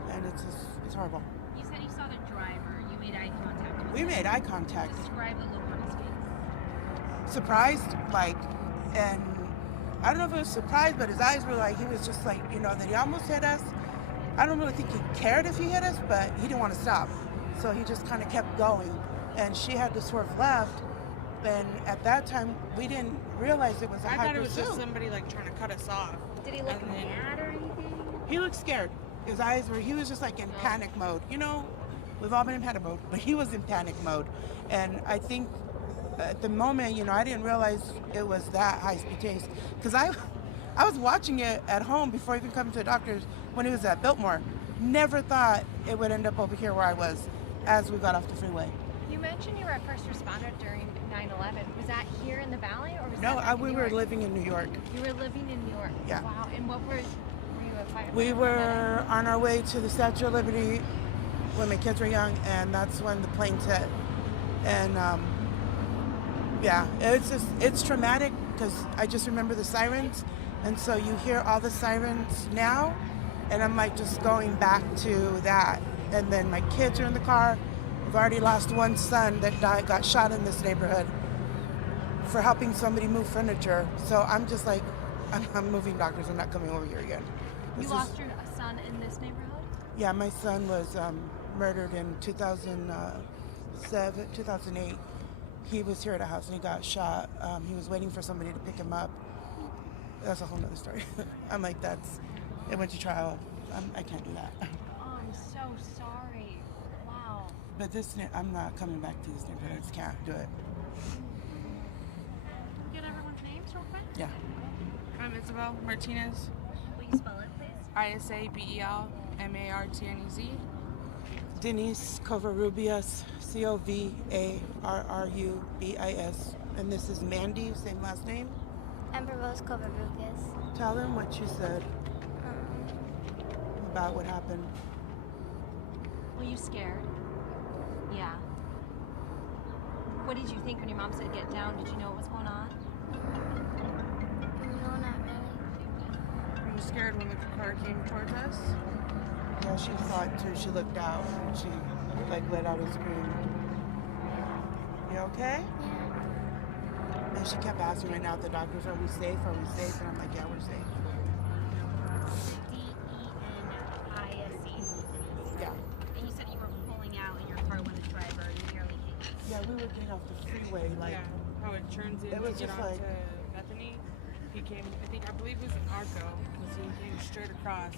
And it's horrible. You said you saw the driver. You made eye contact with We him. made eye contact. Describe the look on his face. Surprised, like, and I don't know if it was surprised, but his eyes were like, he was just like, you know, that he almost hit us. I don't really think he cared if he hit us, but he didn't want to stop. So he just kind of kept going, and she had to swerve left. And at that time, we didn't realize it was a I high thought it was pursuit. just somebody, like, trying to cut us off. Did he look And then- mad or anything? He looked scared. His eyes were, he was just like in panic mode. You know, we've all been in panic mode, but he was in panic mode. And I think at the moment, you know, I didn't realize it was that high-speed chase. Because I was watching it at home before even coming to the doctor's when it was at Biltmore. Never thought it would end up over here where I was as we got off the freeway. You mentioned you were a first responder during 9/11. Was that here in the Valley, or was No, that back in we New were York? living in New York. You were living in New York. Yeah. Wow. And what were you a firefighter? We were on our way to the Statue of Liberty when my kids were young, and that's when the planes hit. And yeah, it's traumatic because I just remember the sirens, and so you hear all the sirens now, and I'm like just going back to that. And then my kids are in the car. I've already lost one son that got shot in this neighborhood for helping somebody move furniture. So I'm just like, I'm moving doctors. I'm not coming over here again. You lost your son in this neighborhood? Yeah, my son was murdered in 2007, 2008. He was here at a house and he got shot. He was waiting for somebody to pick him up. That's a whole nother story. I'm like, it went to trial. I can't do that. Oh, I'm so sorry. Wow. But I'm not coming back to these neighborhoods. Can't do it. Get everyone's names real quick? Yeah. I'm Isabel Martinez. Will you spell it, please? ISABELMARTINEZ. Denise Covarrubias, Covarrubis. And this is Mandy, same last name. Amber Rose Covarrubias. Tell them what you said about what happened. Were you scared? Yeah. What did you think when your mom said get down? Did you know what was going on? No, not really. Were you scared when the car came towards us? Yeah, she saw it too. She looked out and she let out a scream. You okay? Yeah. And she kept asking right now at the doctors, are we safe? Are we safe? And I'm like, yeah, we're safe. DENISE. Yeah. And you said you were pulling out in your car when the driver nearly hit you. Yeah, we were getting off the freeway, like, Yeah. How it turns in it was to get just onto like- Bethany. He came, I believe it was an Arco, because he came straight across.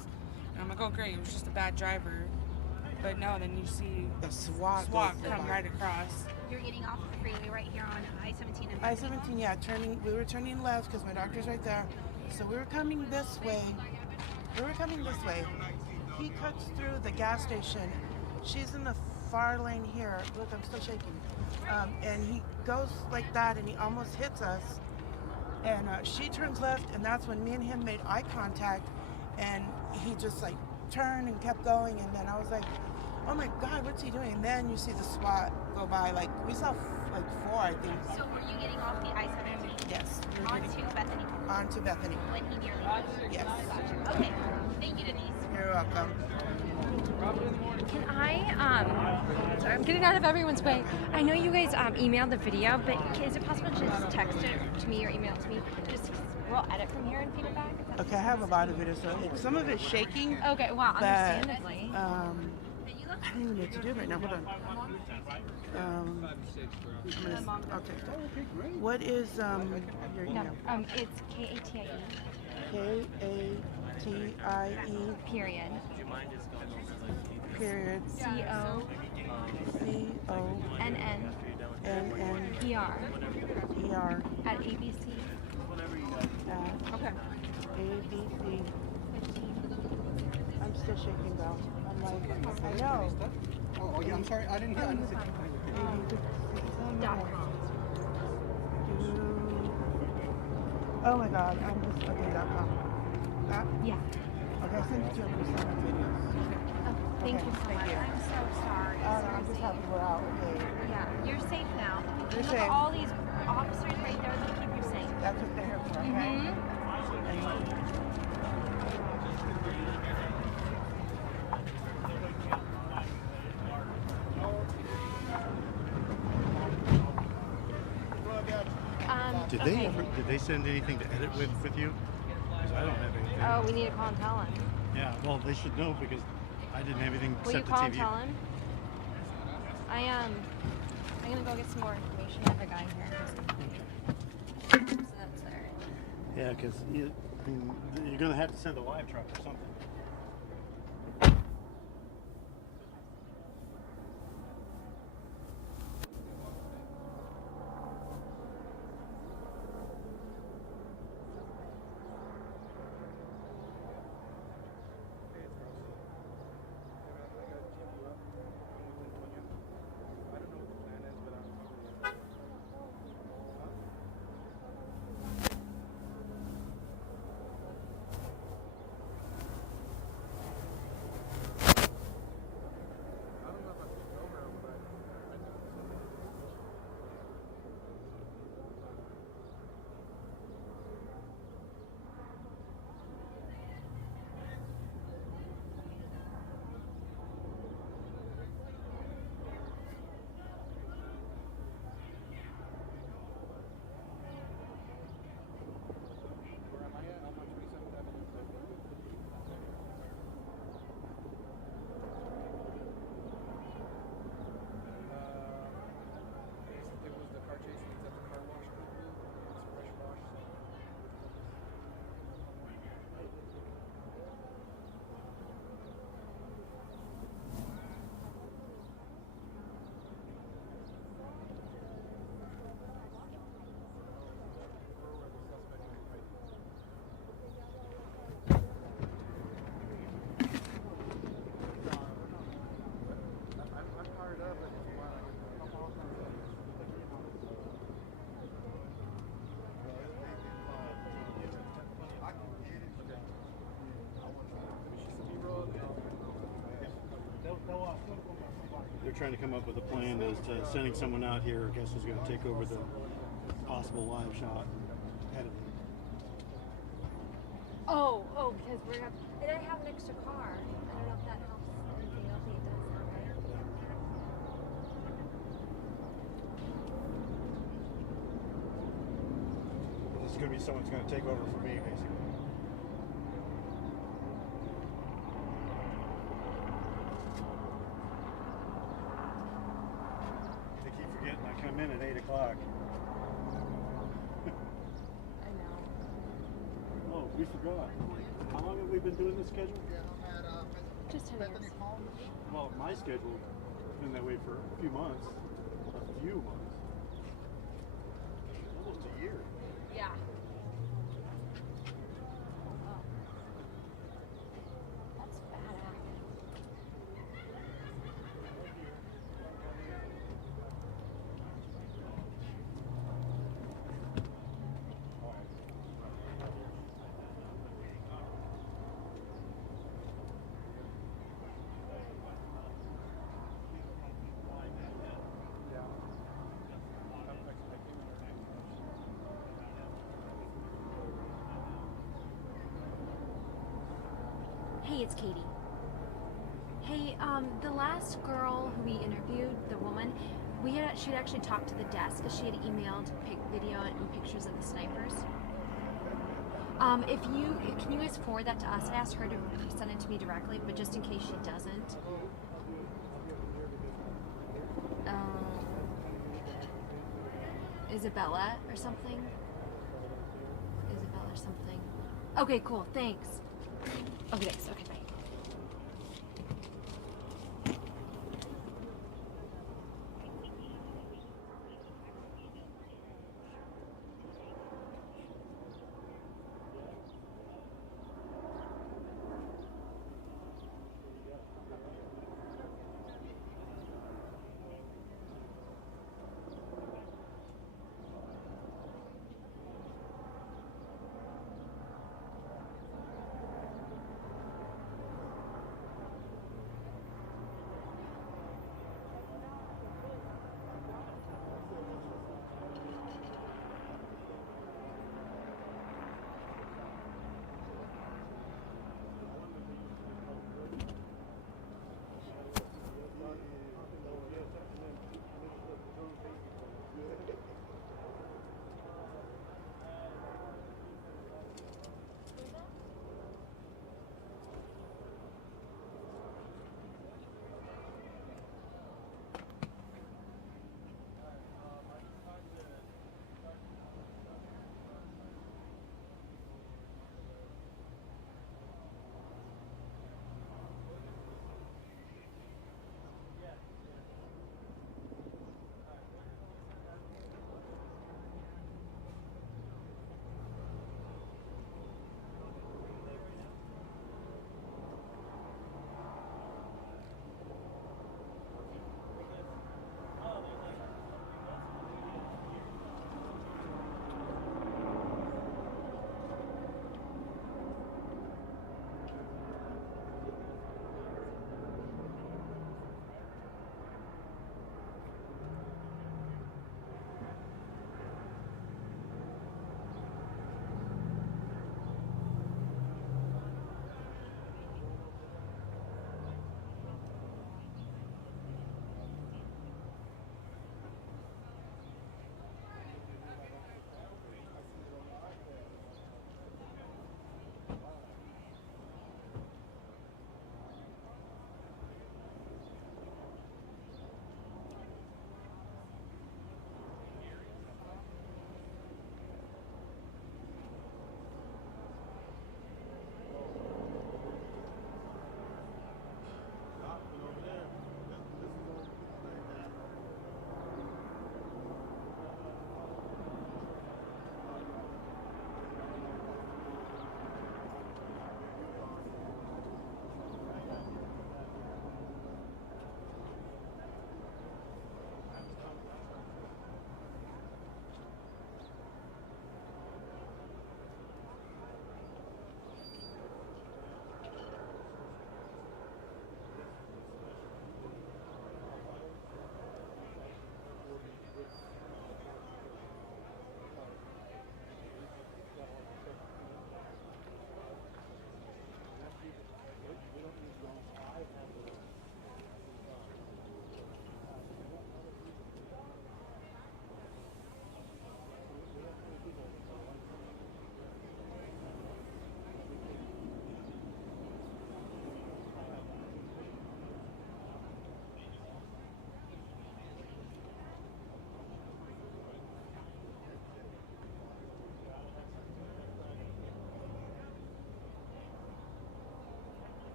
And I'm like, oh great, it was just a bad driver. But no, then you see the SWAT come right across. You're getting off the freeway right here on I-17 and I-17, yeah, we were turning left because my doctor's right there. So we were coming this way. He cuts through the gas station. She's in the far lane here. Look, I'm still shaking. And he goes like that and he almost hits us. And she turns left, and that's when me and him made eye contact. And he just like turned and kept going. And then I was like, oh my God, what's he doing? And then you see the SWAT go by. Like, we saw like 4, I think. So were you getting off the I-17? Yes. we were Onto getting Bethany onto Bethany. when he nearly hit you? Yes. Gotcha. Okay. Thank you, Denise. You're welcome. Can I, sorry, I'm getting out of everyone's way. I know you guys emailed the video, but is it possible to just text it to me or email it to me? Just we'll edit from here and feed it back? If that's Okay, I have a lot of it. So some of it's shaking. Okay, well, But, understandably. I don't even know what to do right now. Hold on. I'll text it. What is your No, email? it's KATIE, KATIE period. period CONNNER CONNER at ABC at ABC. I'm still shaking though. I'm like, I know. Oh, yeah, I'm sorry. I didn't hear. .com. Oh my God, I'm just looking at .com. Yeah. Okay, send it to you. Videos. Thank Okay, you so thank much. you. I'm so sorry. I'm just happy we're out. Okay. Yeah, you're safe now. You're Look safe. at all these officers right there that keep you safe. That's what they're here for, okay? Mhm. Thank you. Did they send anything to edit with you? 'Cause I don't have anything. Oh, we need to call and tell him. Yeah, well, they should know because I didn't have anything Will you set to call and TV. tell him? I'm gonna go get some more information. I have a guy here. So that's there. Yeah, because you're going to have to send a live truck or something. they're trying to come up with a plan as to sending someone out here. I guess who's going to take over the possible live shot editing. Oh, because we're gonna. And I have an extra car. I don't know if that helps anything. I don't think it does now, right? This is going to be someone's going to take over for me, basically. They keep forgetting I come in at 8 o'clock. I know. Oh, we forgot. How long have we been doing this schedule? Just 10 years. Well, my schedule has been that way for a few months. Almost a year. Yeah. That's badass. Hey, it's Katie. Hey, the last girl who we interviewed, the woman, she'd actually talked to the desk because she had emailed video and pictures of the snipers. Can you guys forward that to us? I asked her to send it to me directly, but just in case she doesn't. Isabella or something? Isabella or something. Okay, cool, thanks. Okay, thanks. Okay, bye.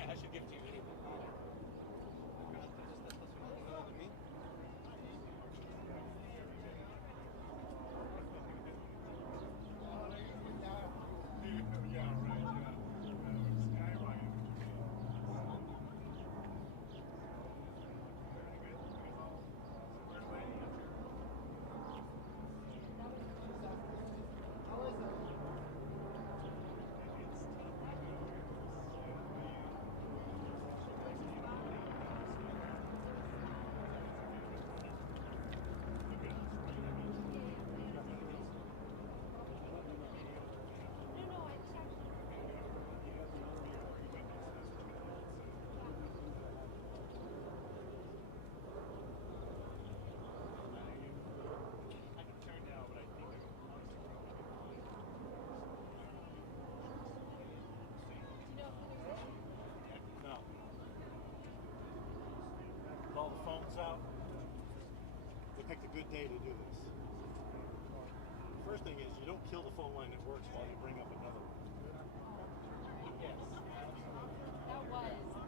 I should give it to you anyway. No. With all the phones out, they picked a good day to do this. The first thing is you don't kill the phone line that works while you bring up another one. That was.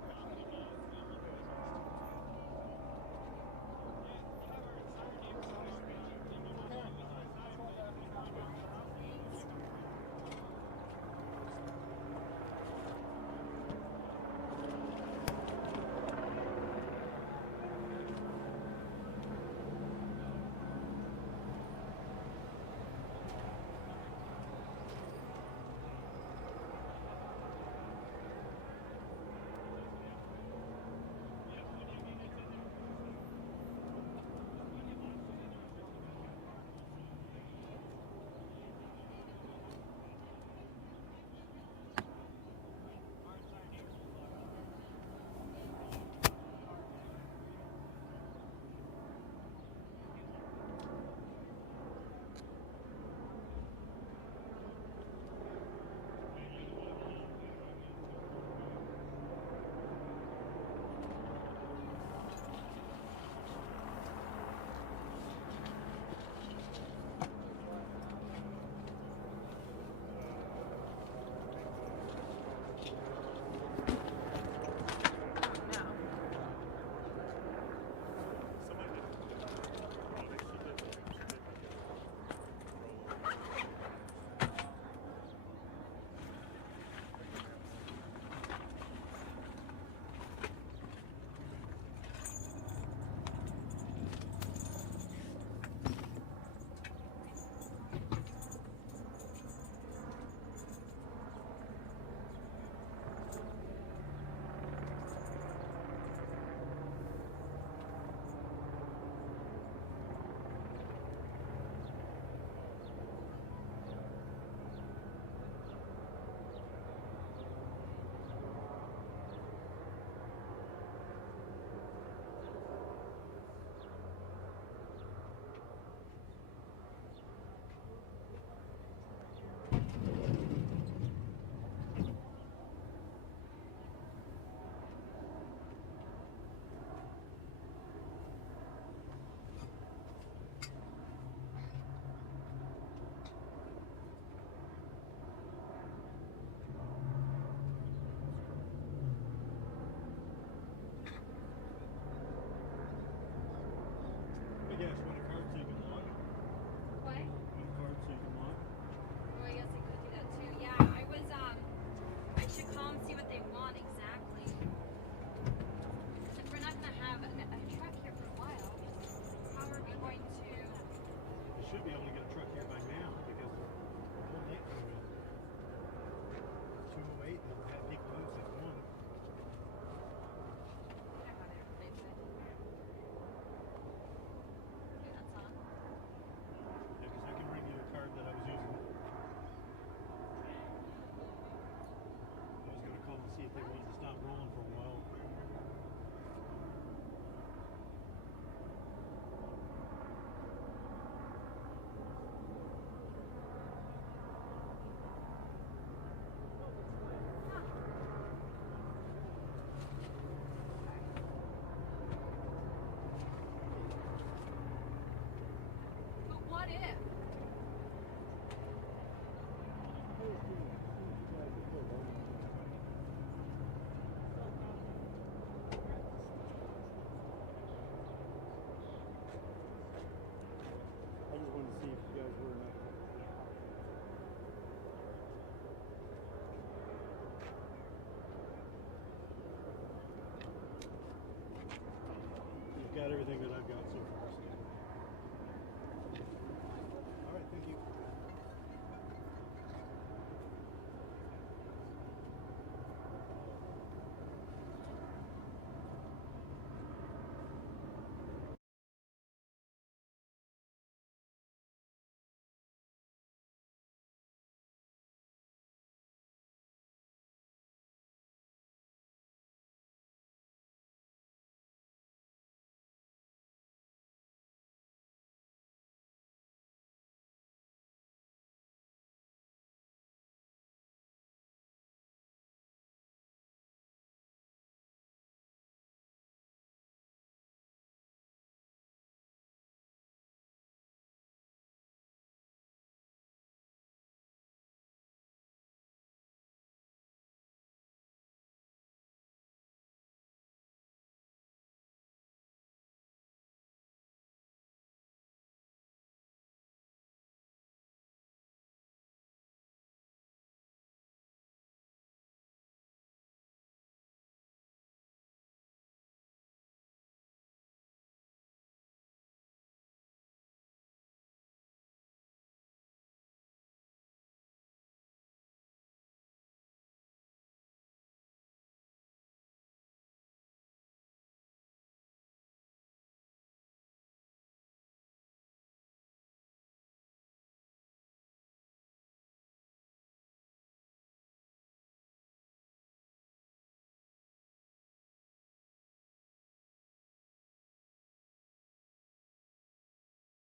Yes, when it